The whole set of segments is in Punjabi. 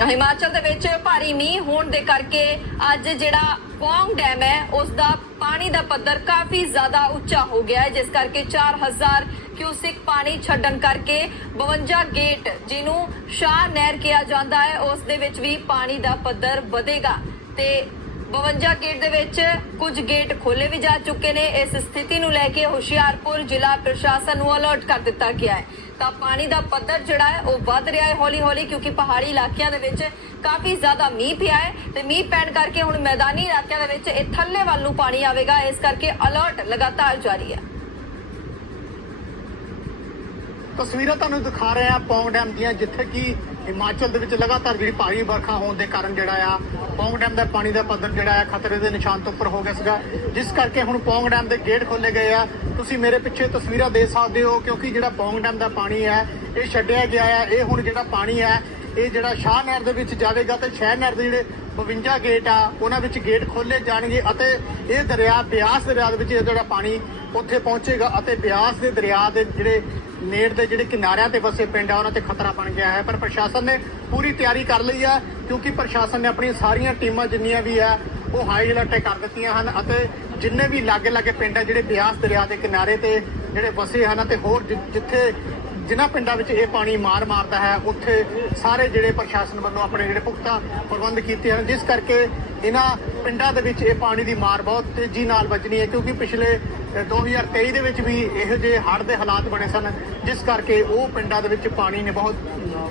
ਹਿਮਾਚਲ ਦੇ ਵਿੱਚ ਭਾਰੀ ਮੀਂਹ ਹੋਣ ਦੇ ਕਰਕੇ ਅੱਜ ਜਿਹੜਾ ਪੌਂਗ ਡੈਮ ਹੈ, ਉਸ ਦਾ ਪਾਣੀ ਦਾ ਪੱਧਰ ਕਾਫੀ ਜ਼ਿਆਦਾ ਉੱਚਾ ਹੋ ਗਿਆ ਹੈ, ਜਿਸ ਕਰਕੇ 4000 ਕਿਊਸਿਕ ਪਾਣੀ ਛੱਡਣ ਕਰਕੇ 52 ਗੇਟ, ਜਿਹਨੂੰ ਸ਼ਾਹ ਨਹਿਰ ਕਿਹਾ ਜਾਂਦਾ ਹੈ, ਉਸ ਦੇ ਵਿੱਚ ਵੀ ਪਾਣੀ ਦਾ ਪੱਧਰ ਵਧੇਗਾ। ਤੇ 52 ਗੇਟ ਦੇ ਵਿੱਚ ਕੁਝ ਗੇਟ ਖੋਲੇ ਵੀ ਜਾ ਚੁੱਕੇ ਨੇ। ਇਸ ਸਥਿਤੀ ਨੂੰ ਲੈ ਕੇ ਹੁਸ਼ਿਆਰਪੁਰ ਜ਼ਿਲ੍ਹਾ ਪ੍ਰਸ਼ਾਸਨ ਨੂੰ ਅਲਰਟ ਕਰ ਦਿੱਤਾ ਗਿਆ ਹੈ। ਤਾਂ ਪਾਣੀ ਦਾ ਪੱਧਰ ਜਿਹੜਾ ਹੈ, ਉਹ ਵੱਧ ਰਿਹਾ ਹੈ ਹੌਲੀ-ਹੌਲੀ ਕਿਉਂਕਿ ਪਹਾੜੀ ਇਲਾਕਿਆਂ ਦੇ ਵਿੱਚ ਕਾਫੀ ਜ਼ਿਆਦਾ ਮੀਂਹ ਪਿਆ ਹੈ ਤੇ ਮੀਂਹ ਪੈਣ ਕਰਕੇ ਹੁਣ ਮੈਦਾਨੀ ਇਲਾਕਿਆਂ ਦੇ ਵਿੱਚ ਇਹ ਥੱਲੇ ਵੱਲ ਨੂੰ ਪਾਣੀ ਆਵੇਗਾ। ਇਸ ਕਰਕੇ ਅਲਰਟ ਲਗਾਤਾਰ ਜਾਰੀ ਹੈ। ਤਸਵੀਰਾਂ ਤੁਹਾਨੂੰ ਦਿਖਾ ਰਹੇ ਆ ਪੌਂਗ ਡੈਮ ਦੀਆਂ, ਜਿੱਥੇ ਕਿ ਹਿਮਾਚਲ ਦੇ ਵਿੱਚ ਲਗਾਤਾਰ ਜਿਹੜੀ ਭਾਰੀ ਵਰਖਾ ਹੋਣ ਦੇ ਕਾਰਨ ਜਿਹੜਾ ਆ ਪੌਂਗ ਡੈਮ ਦਾ ਪਾਣੀ ਦਾ ਪੱਧਰ ਜਿਹੜਾ ਹੈ ਖਤਰੇ ਦੇ ਨਿਸ਼ਾਨ ਤੋਂ ਉੱਪਰ ਹੋ ਗਿਆ ਸੀਗਾ। ਜਿਸ ਕਰਕੇ ਹੁਣ ਪੌਂਗ ਡੈਮ ਦੇ ਗੇਟ ਖੋਲੇ ਗਏ ਆ। ਤੁਸੀਂ ਮੇਰੇ ਪਿੱਛੇ ਤਸਵੀਰਾਂ ਦੇ ਸਕਦੇ ਹੋ, ਕਿਉਂਕਿ ਜਿਹੜਾ ਪੌਂਗ ਡੈਮ ਦਾ ਪਾਣੀ ਹੈ, ਇਹ ਛੱਡਿਆ ਗਿਆ ਹੈ। ਇਹ ਹੁਣ ਜਿਹੜਾ ਪਾਣੀ ਹੈ, ਇਹ ਜਿਹੜਾ ਸ਼ਾਹ ਨਹਿਰ ਦੇ ਵਿੱਚ ਜਾਵੇਗਾ ਤੇ ਸ਼ਾਹ ਨਹਿਰ ਦੇ ਜਿਹੜੇ 52 ਗੇਟ ਆ, ਉਹਨਾਂ ਵਿੱਚ ਗੇਟ ਖੋਲੇ ਜਾਣਗੇ ਅਤੇ ਇਹ ਦਰਿਆ, ਬਿਆਸ ਦਰਿਆ ਦੇ ਵਿੱਚ ਇਹ ਜਿਹੜਾ ਪਾਣੀ ਉੱਥੇ ਪਹੁੰਚੇਗਾ ਅਤੇ ਬਿਆਸ ਦੇ ਦਰਿਆ ਦੇ ਜਿਹੜੇ ਨੇੜ ਦੇ ਜਿਹੜੇ ਕਿਨਾਰਿਆਂ ਤੇ ਵਸੇ ਪਿੰਡ ਆ, ਉਹਨਾਂ ਤੇ ਖਤਰਾ ਬਣ ਗਿਆ ਹੈ। ਪਰ ਪ੍ਰਸ਼ਾਸਨ ਨੇ ਪੂਰੀ ਤਿਆਰੀ ਕਰ ਲਈ ਹੈ, ਕਿਉਂਕਿ ਪ੍ਰਸ਼ਾਸਨ ਨੇ ਆਪਣੀਆਂ ਸਾਰੀਆਂ ਟੀਮਾਂ ਜਿੰਨੀਆਂ ਵੀ ਆ ਉਹ ਹਾਈ ਅਲਰਟ ਕਰ ਦਿੱਤੀਆਂ ਹਨ ਅਤੇ ਜਿੰਨੇ ਵੀ ਲਾਗੇ-ਲਾਗੇ ਪਿੰਡ ਆ ਜਿਹੜੇ ਬਿਆਸ ਦਰਿਆ ਦੇ ਕਿਨਾਰੇ ਤੇ ਜਿਹੜੇ ਵਸੇ ਹਨ ਤੇ ਹੋਰ ਜਿ- ਜਿੱਥੇ ਜਿਨ੍ਹਾਂ ਪਿੰਡਾਂ ਵਿੱਚ ਇਹ ਪਾਣੀ ਮਾਰ ਮਾਰਦਾ ਹੈ ਉੱਥੇ ਸਾਰੇ ਜਿਹੜੇ ਪ੍ਰਸ਼ਾਸਨ ਵੱਲੋਂ ਆਪਣੇ ਜਿਹੜੇ ਪੁਖਤਾ ਪ੍ਰਬੰਧ ਕੀਤੇ ਹਨ ਜਿਸ ਕਰਕੇ ਇਹਨਾਂ ਪਿੰਡਾਂ ਦੇ ਵਿੱਚ ਇਹ ਪਾਣੀ ਦੀ ਮਾਰ ਬਹੁਤ ਤੇਜ਼ੀ ਨਾਲ ਵੱਜਣੀ ਹੈ ਕਿਉਂਕਿ ਪਿਛਲੇ ਅ, 2023 ਦੇ ਵਿੱਚ ਵੀ ਇਹੋ ਜਿਹੇ ਹੜ੍ਹ ਦੇ ਹਾਲਾਤ ਬਣੇ ਸਨ ਜਿਸ ਕਰਕੇ ਉਹ ਪਿੰਡਾਂ ਦੇ ਵਿੱਚ ਪਾਣੀ ਨੇ ਬਹੁਤ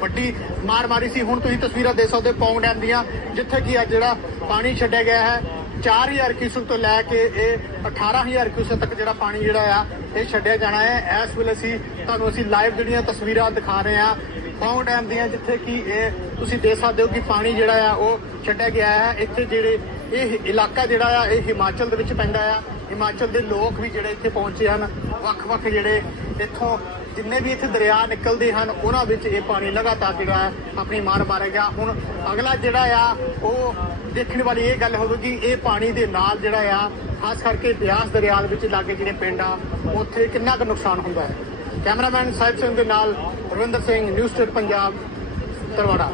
ਵੱਡੀ ਮਾਰ ਮਾਰੀ ਸੀ। ਹੁਣ ਤੁਸੀਂ ਤਸਵੀਰਾਂ ਦੇਖ ਸਕਦੇ ਹੋ ਪੌਂਗ ਡੈਮ ਦੀਆਂ ਜਿੱਥੇ ਕਿ ਅੱਜ ਜਿਹੜਾ ਪਾਣੀ ਛੱਡਿਆ ਗਿਆ ਹੈ 4000 ਕਿਊਸਕ ਤੋਂ ਲੈ ਕੇ ਇਹ 18000 ਕਿਊਸਕ ਤੱਕ ਜਿਹੜਾ ਪਾਣੀ ਜਿਹੜਾ ਆ, ਇਹ ਛੱਡਿਆ ਜਾਣਾ ਹੈ। ਇਸ ਵੇਲੇ ਅਸੀਂ, ਤੁਹਾਨੂੰ ਅਸੀਂ ਲਾਈਵ ਜਿਹੜੀਆਂ ਤਸਵੀਰਾਂ ਦਿਖਾ ਰਹੇ ਹਾਂ। ਪੌਂਗ ਡੈਮ ਦੀਆਂ ਜਿੱਥੇ ਕਿ ਇਹ ਤੁਸੀਂ ਦੇਖ ਸਕਦੇ ਹੋ ਕਿ ਪਾਣੀ ਜਿਹੜਾ ਆ, ਉਹ ਛੱਡਿਆ ਗਿਆ ਹੈ। ਇੱਥੇ ਜਿਹੜੇ ਇਹ ਇਲਾਕਾ ਜਿਹੜਾ ਆ, ਇਹ ਹਿਮਾਚਲ ਦੇ ਵਿੱਚ ਪੈਂਦਾ ਆ। ਹਿਮਾਚਲ ਦੇ ਲੋਕ ਵੀ ਜਿਹੜੇ ਇੱਥੇ ਪਹੁੰਚੇ ਹਨ, ਵੱਖ-ਵੱਖ ਜਿਹੜੇ ਇੱਥੋਂ ਜਿੰਨੇ ਵੀ ਇੱਥੇ ਦਰਿਆ ਨਿਕਲਦੇ ਹਨ, ਉਹਨਾਂ ਵਿੱਚ ਇਹ ਪਾਣੀ ਲਗਾਤਾਰ ਜਿਹੜਾ ਹੈ ਆਪਣੀ ਮਾਰ ਮਾਰੇਗਾ ਹੁਣ ਅਗਲਾ ਜਿਹੜਾ ਆ, ਉਹ ਦੇਖਣ ਵਾਲੀ ਇਹ ਗੱਲ ਹੋਵੇਗੀ, ਇਹ ਪਾਣੀ ਦੇ ਨਾਲ ਜਿਹੜਾ ਆ, ਖਾਸ ਕਰਕੇ ਬਿਆਸ ਦਰਿਆ ਦੇ ਵਿੱਚ ਲਾਗੇ ਜਿਹੜੇ ਪਿੰਡ ਆ, ਉੱਥੇ ਕਿੰਨਾ ਕੁ ਨੁਕਸਾਨ ਹੁੰਦਾ ਹੈ। ਕੈਮਰਾਮੈਨ ਸਾਹਿਬ ਸਿੰਘ ਦੇ ਨਾਲ ਰਵਿੰਦਰ ਸਿੰਘ, ਨਿਊਜ਼ ਸਟੇਟ ਪੰਜਾਬ ਤਰਵਾੜਾ